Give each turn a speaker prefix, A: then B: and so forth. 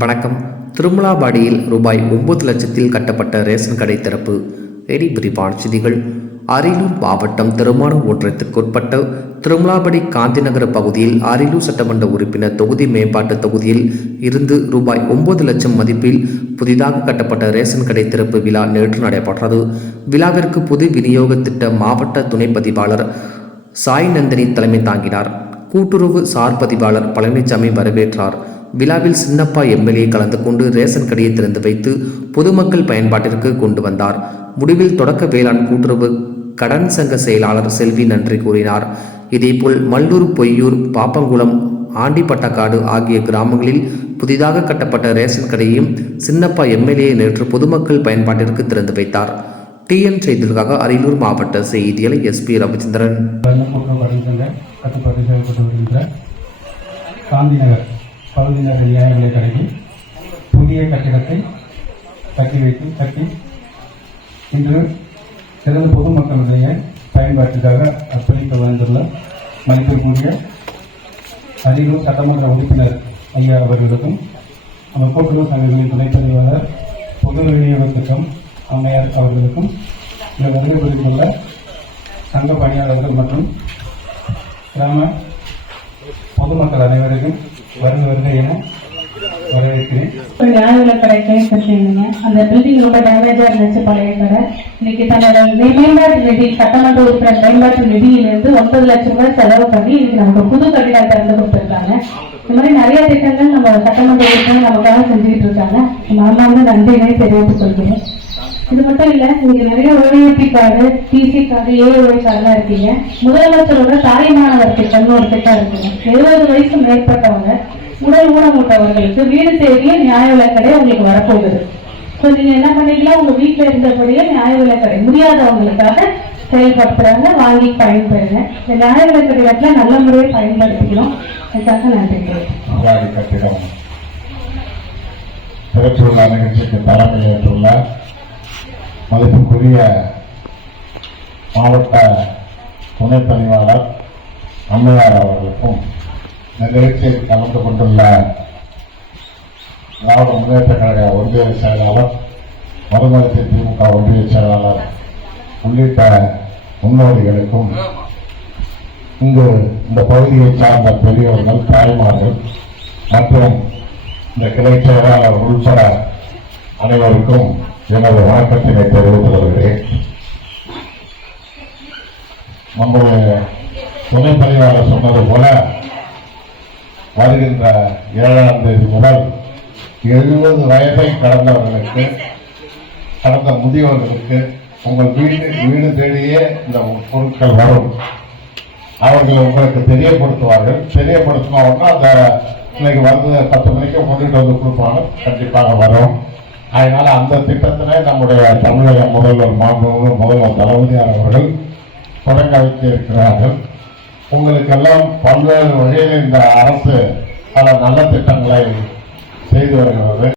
A: வணக்கம். திருமலாபாடியில் ரூபாய் ஒன்பது லட்சத்தில் கட்டப்பட்ட ரேஷன் கடை திறப்பு. எடி விரிவான செய்திகள். அரியலூர் மாவட்டம் திருமான ஒன்றியத்திற்குட்பட்ட திருமலாபாடி காந்திநகர பகுதியில் அரியலூர் சட்டமன்ற உறுப்பினர் தொகுதி மேம்பாட்டு தொகுதியில் இருந்து ரூபாய் ஒன்பது லட்சம் மதிப்பில் புதிதாக கட்டப்பட்ட ரேஷன் கடை திறப்பு விழா நேற்று நடைபெற்றது. விழாவிற்கு பொது விநியோக திட்ட மாவட்ட துணை பதிவாளர் சாய் நந்தினி தலைமை தாங்கினார். கூட்டுறவு சார் பதிவாளர் பழனிசாமி வரவேற்றார். விழாவில் சின்னப்பா எம்எல்ஏ கலந்து கொண்டு ரேஷன் கடையை திறந்து வைத்து பொதுமக்கள் பயன்பாட்டிற்கு கொண்டு வந்தார். முடிவில் தொடக்க வேளாண் கூட்டுறவு கடன் சங்க செயலாளர் செல்வி நன்றி கூறினார். இதேபோல் மல்லூர் பொய்யூர் பாப்பங்குளம் ஆண்டிப்பட்டக்காடு ஆகிய கிராமங்களில் புதிதாக கட்டப்பட்ட ரேஷன் கடையையும் சின்னப்பா எம்எல்ஏ நேற்று பொதுமக்கள் பயன்பாட்டிற்கு திறந்து வைத்தார். டிஎன் செய்திகளுக்காக அரியலூர் மாவட்ட செய்தியாளர் எஸ்பி ரவிச்சந்திரன்.
B: வெள்ளப்போக்கு பகுதியினர் செயல்பட்டு பகுதி விலை புதிய கட்டிடத்தை கட்டி வைத்து கட்டி இன்று சிறந்த பொதுமக்களுடைய பயன்பாட்டுக்காக அர்ப்பணித்து வந்துள்ள மதிப்பிற்குரிய அரியலூர் சட்டமன்ற உறுப்பினர் ஐயா அவர்களுக்கும் நம்ம கூட்டுறவு சங்கங்களின் துணைத் தலைவர் பொது விநியோக திட்டம் அம்மையார் அவர்களுக்கும் இந்த வருகை புரிந்துள்ள சங்க பணியாளர்கள் மற்றும் கிராம பொதுமக்கள் அனைவருக்கும் வருக வருக என வரவேற்கிறேன்.
C: இப்போ நியாய விலைக் கடை கேஸ் கட்டிருந்தீங்க அந்த பில்டிங் ரொம்ப டேமேஜா இருந்துச்சு பழைய கடை. இன்னைக்கு தன்னோட மே- மேம்பாட்டு நிதி சட்டமன்ற உறுப்பினர் மேம்பாட்டு நிதியிலிருந்து ஒன்பது லட்சம் ரூபாய் செலவு பண்ணி இன்னைக்கு நமக்கு புது கட்டிடம் திறந்து கொடுத்துருக்காங்க. இந்த மாதிரி நிறைய திட்டங்கள் நம்ம சட்டமன்ற உறுப்பினர் நமக்காக செஞ்சுக்கிட்டு இருக்காங்க. மனமார்ந்த நன்றிகளை தெரிவித்து சொல்கிறேன் இது மட்டும் இல்ல நீங்க நிறைய OAP card DC card AOI கார்டுலாம் இருக்கீங்க. முதலமைச்சரோட தாய்மானவர் திட்டம்னு ஒரு திட்டம் இருக்குங்க எழுபது வயசு மேற்பட்டவங்க உடல் ஊனமுட்டவர்களுக்கு வீடு தேடிய நியாய விலைக்கடை உங்களுக்கு வரப்போகுது. ஸோ நீங்க என்ன பண்ணிக்கலாம்? உங்க வீட்டுல இருந்தபடியே நியாய விலைக்கடை முடியாதவங்களுக்காக செயல்படுத்துறாங்க வாங்கி பயன்பெறுங்க இந்த நியாய விலைக்கடைகளை நல்ல முறையை பயன்படுத்திக்கணும் அதுக்காக நன்றி
D: கட்டிடம் நிகழ்ச்சிக்கு மதிப்புக்குரிய மாவட்ட துணை பணிவாளர் அம்மையார் அவர்களுக்கும் நிகழ்ச்சியில் கலந்து கொண்டுள்ள திராவிட முன்னேற்ற கழக ஒன்றிய செயலாளர் மறுமலர்ச்சி திமுக ஒன்றிய செயலாளர் உள்ளிட்ட முன்னோடிகளுக்கும் இங்கு இந்த பகுதியை சார்ந்த பெரியவர்கள் தாய்மார்கள் மற்றும் இந்த கிளை செயலாளர் உள்பட அனைவருக்கும் எனது வணக்கத்தினை தெரிவித்துக் கொள்கிறேன். நம்முடைய துணை பணியாளர் சொன்னது போல வருகின்ற ஏழாம் தேதி முதல் எழுபது வயதை கடந்தவர்களுக்கு கடந்த முதியவர்களுக்கு உங்கள் வீடு வீடு தேடியே இந்த பொருட்கள் வரும். அவர்கள் உங்களுக்கு தெரியப்படுத்துவார்கள். தெரியப்படுத்தின உடனே அந்த இன்னைக்கு வந்து பத்து மணிக்கு கொண்டுட்டு வந்து கொடுப்பாங்க. கண்டிப்பாக வரும். அதனால அந்த திட்டத்தில் நம்முடைய தமிழக முதல்வர் மாண்புமிகு முதல்வர் தளபதியார் அவர்கள் தொடங்க இருக்கிறார்கள் உங்களுக்கெல்லாம் பல்வேறு வகையில் இந்த அரசு பல நல்ல திட்டங்களை செய்து வருகிறது.